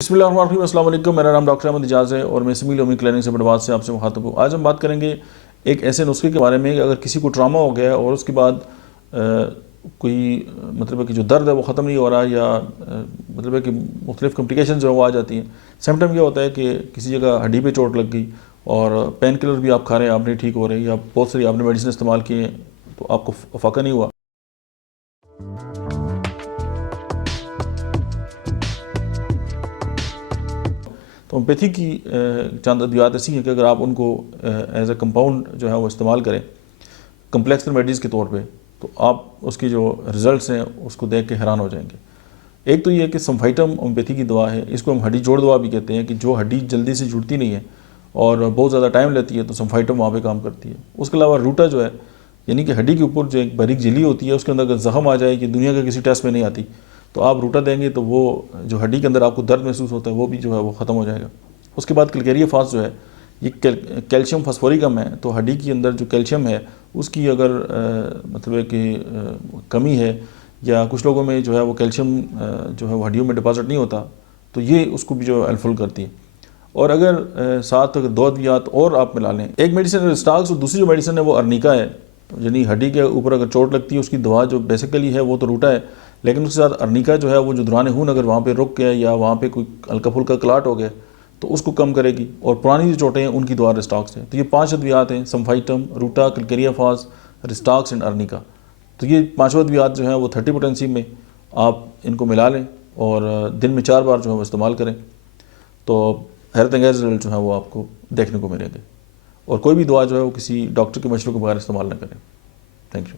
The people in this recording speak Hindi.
बिस्मिल्लाहिर्रहमानिर्रहीम, अस्सलाम वालेकुम। मेरा नाम डॉक्टर अहमद एजाज़ है और मैं सिमिलिया क्लिनिक से बड़वाद से आपसे मुखातब हूँ। आज हम बात करेंगे एक ऐसे नुस्खे के बारे में कि अगर किसी को ट्रामा हो गया और उसके बाद कोई मतलब है कि जो दर्द है वो ख़त्म नहीं हो रहा या मतलब है कि मुख्तलिफ़ कॉम्प्लिकेशन जो है वो आ जाती हैं। सिम्पटम ये होता है कि किसी जगह हड्डी पे चोट लग गई और पेन किलर भी आप खा रहे हैं, आप नहीं ठीक हो रहे, या बहुत सारी आपने मेडिसिन इस्तेमाल किए हैं तो आपको फ़ाका नहीं हुआ। तो होम्योपैथी की चंद अद्वियात ऐसी हैं कि अगर आप उनको एज ए कंपाउंड जो है वो इस्तेमाल करें कम्प्लेक्स रेमेडीज़ के तौर पे, तो आप उसकी जो रिज़ल्ट्स हैं उसको देख के हैरान हो जाएंगे। एक तो ये है कि समफाइटम होम्योपैथी की दवा है, इसको हम हड्डी जोड़ दवा भी कहते हैं, कि जो हड्डी जल्दी से जुड़ती नहीं है और बहुत ज़्यादा टाइम लेती है तो समफाइटम वहाँ पे काम करती है। उसके अलावा रूटा जो है, यानी कि हड्डी के ऊपर जो एक बारीक झिल्ली होती है उसके अंदर अगर जख्म आ जाए कि दुनिया के किसी टेस्ट में नहीं आती, तो आप रूटा देंगे तो वो जो हड्डी के अंदर आपको दर्द महसूस होता है वो भी जो है वो ख़त्म हो जाएगा। उसके बाद क्लिकेरिया फास्ट जो है, ये कैल्शियम फास्फोरिकम है, तो हड्डी के अंदर जो कैल्शियम है उसकी अगर मतलब है कि कमी है या कुछ लोगों में जो है वो कैल्शियम जो है वो हड्डियों में डिपॉजिट नहीं होता, तो ये उसको भी जो है हेल्पफुल करती है। और अगर साथ अगर दो अद्वियात और आप मिला लें, एक मेडिसिन स्टाक्स और दूसरी जो मेडिसिन है वो अर्निका है, यानी हड्डी के ऊपर अगर चोट लगती है उसकी दवा जो बेसिकली है वो तो रूटा है, लेकिन उसके साथ अर्निका जो है वो जो दौरान खून अगर वहाँ पे रुक गया या वहाँ पे कोई हल्का फुल्का क्लाट हो गया तो उसको कम करेगी। और पुरानी जो चोटें हैं उनकी दवा रिस्टाक्स है। तो ये 5 अद्वियात हैं, समफाइटम, रूटा, क्लिकेरिया फास, रिस्टाक्स एंड अर्निका। तो ये 5 अद्वियात जो हैं वो 30 पोटेंसी में आप इनको मिला लें और दिन में 4 बार जो है वो इस्तेमाल करें, तो हैरत अंगेज़ रिजल्ट जो है वो आपको देखने को मिलेंगे। और कोई भी दवा जो है वो किसी डॉक्टर के मशवरे के बगैर इस्तेमाल ना करें। Thank you.